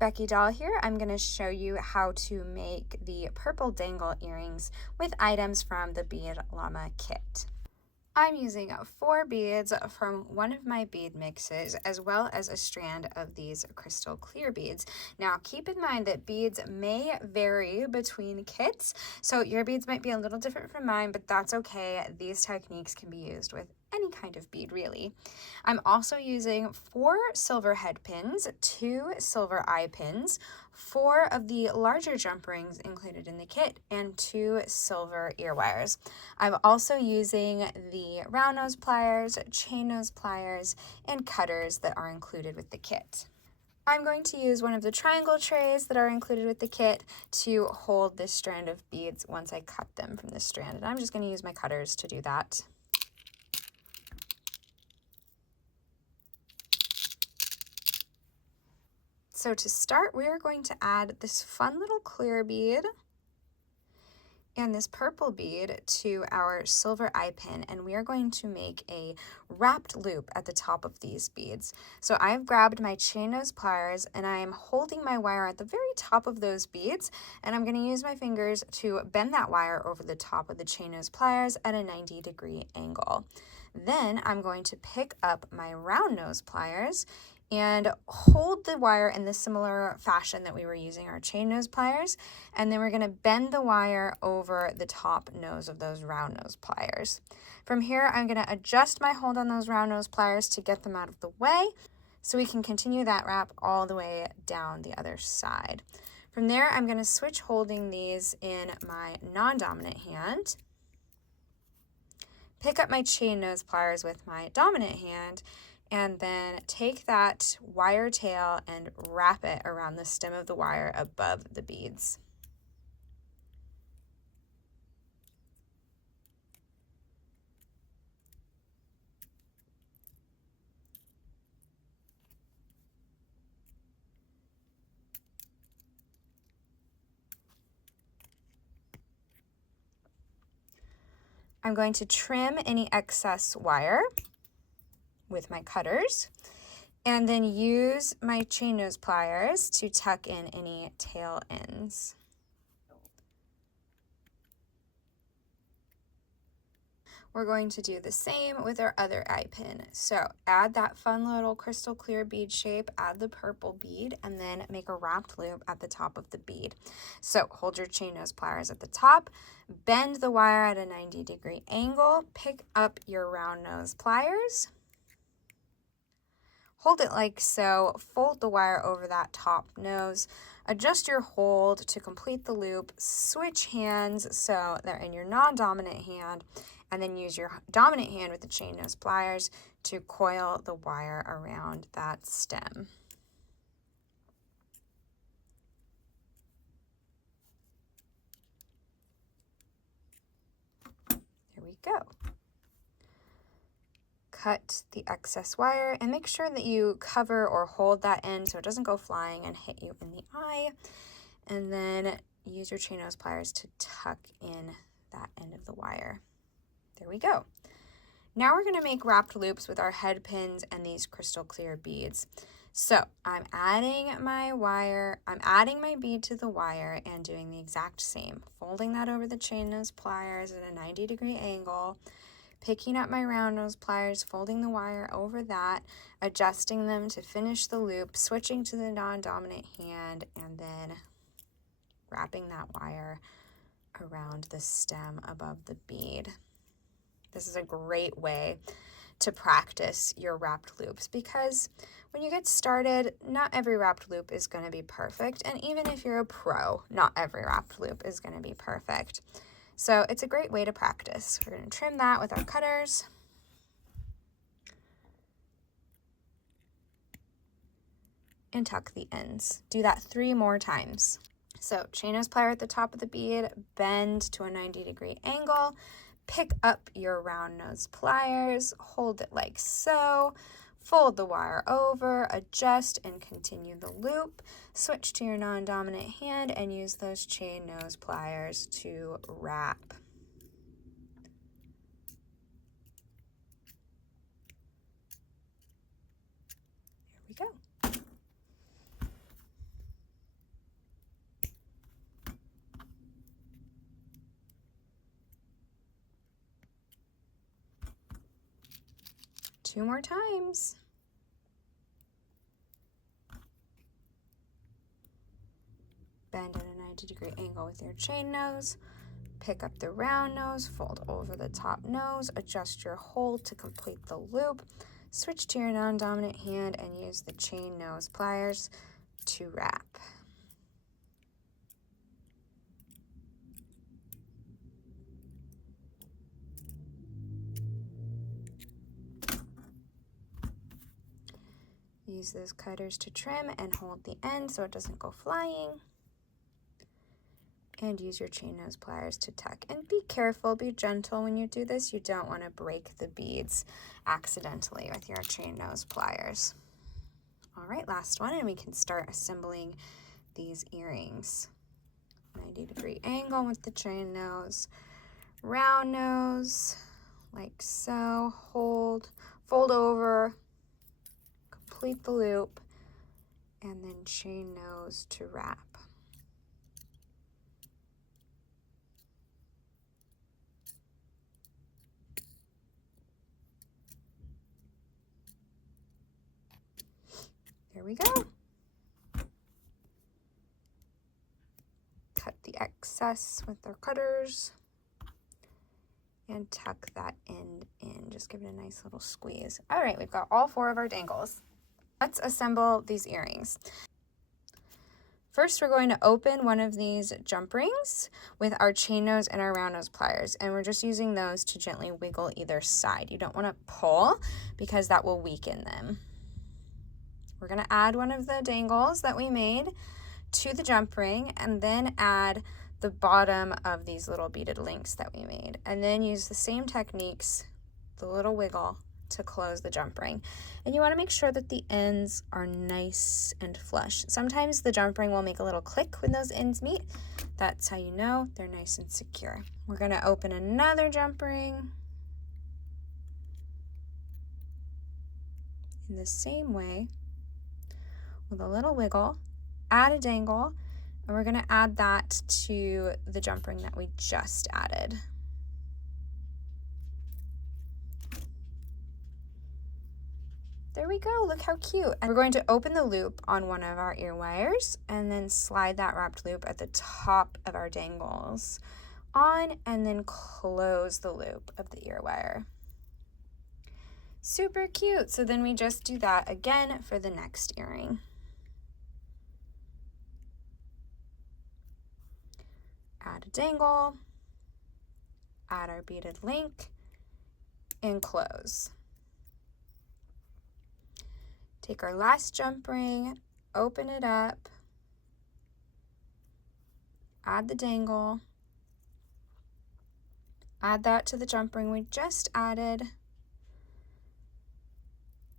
Becky Doll here. I'm going to show you how to make the purple dangle earrings with items from the Bead Llama kit. I'm using 4 beads from one of my bead mixes as well as a strand of these crystal clear beads. Now keep in mind that beads may vary between kits, so your beads might be a little different from mine, but that's okay. These techniques can be used with any kind of bead really. I'm also using 4 silver head pins, 2 silver eye pins, 4 of the larger jump rings included in the kit, and 2 silver ear wires. I'm also using the round nose pliers, chain nose pliers, and cutters that are included with the kit. I'm going to use one of the triangle trays that are included with the kit to hold this strand of beads once I cut them from this strand, and I'm just going to use my cutters to do that. So to start, we are going to add this fun little clear bead and this purple bead to our silver eye pin, and we are going to make a wrapped loop at the top of these beads. So I've grabbed my chain nose pliers and I am holding my wire at the very top of those beads, and I'm going to use my fingers to bend that wire over the top of the chain nose pliers at a 90-degree angle. Then I'm going to pick up my round nose pliers and hold the wire in the similar fashion that we were using our chain nose pliers, and then we're going to bend the wire over the top nose of those round nose pliers. From here, I'm going to adjust my hold on those round nose pliers to get them out of the way so we can continue that wrap all the way down the other side. From there, I'm going to switch holding these in my non-dominant hand, pick up my chain nose pliers with my dominant hand, and then take that wire tail and wrap it around the stem of the wire above the beads. I'm going to trim any excess wire with my cutters, and then use my chain nose pliers to tuck in any tail ends. We're going to do the same with our other eye pin. So add that fun little crystal clear bead shape, add the purple bead, and then make a wrapped loop at the top of the bead. So hold your chain nose pliers at the top, bend the wire at a 90-degree angle, pick up your round nose pliers, hold it like so, fold the wire over that top nose, adjust your hold to complete the loop, switch hands so they're in your non-dominant hand, and then use your dominant hand with the chain nose pliers to coil the wire around that stem. There we go. Cut the excess wire and make sure that you cover or hold that end so it doesn't go flying and hit you in the eye. And then use your chain nose pliers to tuck in that end of the wire. There we go. Now we're going to make wrapped loops with our head pins and these crystal clear beads. So I'm adding my bead to the wire and doing the exact same. Folding that over the chain nose pliers at a 90-degree angle, picking up my round nose pliers, folding the wire over that, adjusting them to finish the loop, switching to the non-dominant hand, and then wrapping that wire around the stem above the bead. This is a great way to practice your wrapped loops because when you get started, not every wrapped loop is going to be perfect, and even if you're a pro, not every wrapped loop is going to be perfect. So it's a great way to practice. We're going to trim that with our cutters. And tuck the ends. Do that 3 more times. So chain nose plier at the top of the bead, bend to a 90-degree angle, pick up your round nose pliers, hold it like so, fold the wire over, adjust and continue the loop, switch to your non-dominant hand and use those chain nose pliers to wrap. There we go. 2 more times. Bend at a 90-degree angle with your chain nose. Pick up the round nose, fold over the top nose, adjust your hold to complete the loop. Switch to your non-dominant hand and use the chain nose pliers to wrap. Use those cutters to trim and hold the end so it doesn't go flying. And use your chain nose pliers to tuck. And be careful, be gentle when you do this. You don't want to break the beads accidentally with your chain nose pliers. All right, last one, and we can start assembling these earrings. 90-degree angle with the chain nose, round nose, like so, hold, fold over, complete the loop, and then chain nose to wrap. There we go. Cut the excess with our cutters and tuck that end in. Just give it a nice little squeeze. All right, we've got all 4 of our dangles. Let's assemble these earrings. First, we're going to open one of these jump rings with our chain nose and our round nose pliers, and we're just using those to gently wiggle either side. You don't want to pull because that will weaken them. We're going to add one of the dangles that we made to the jump ring and then add the bottom of these little beaded links that we made, and then use the same techniques, the little wiggle, to close the jump ring. And you want to make sure that the ends are nice and flush. Sometimes the jump ring will make a little click when those ends meet. That's how you know they're nice and secure. We're going to open another jump ring in the same way with a little wiggle, add a dangle, and we're going to add that to the jump ring that we just added. There we go, look how cute. And we're going to open the loop on one of our ear wires and then slide that wrapped loop at the top of our dangles on, and then close the loop of the ear wire. Super cute. So then we just do that again for the next earring. Add a dangle, add our beaded link, and close. Take our last jump ring, open it up, add the dangle, add that to the jump ring we just added,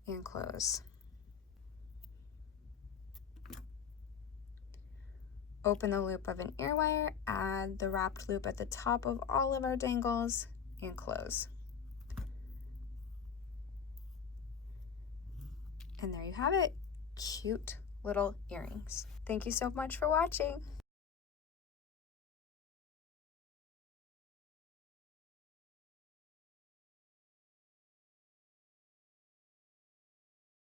and close. Open the loop of an ear wire, add the wrapped loop at the top of all of our dangles, and close. And there you have it, cute little earrings. Thank you so much for watching.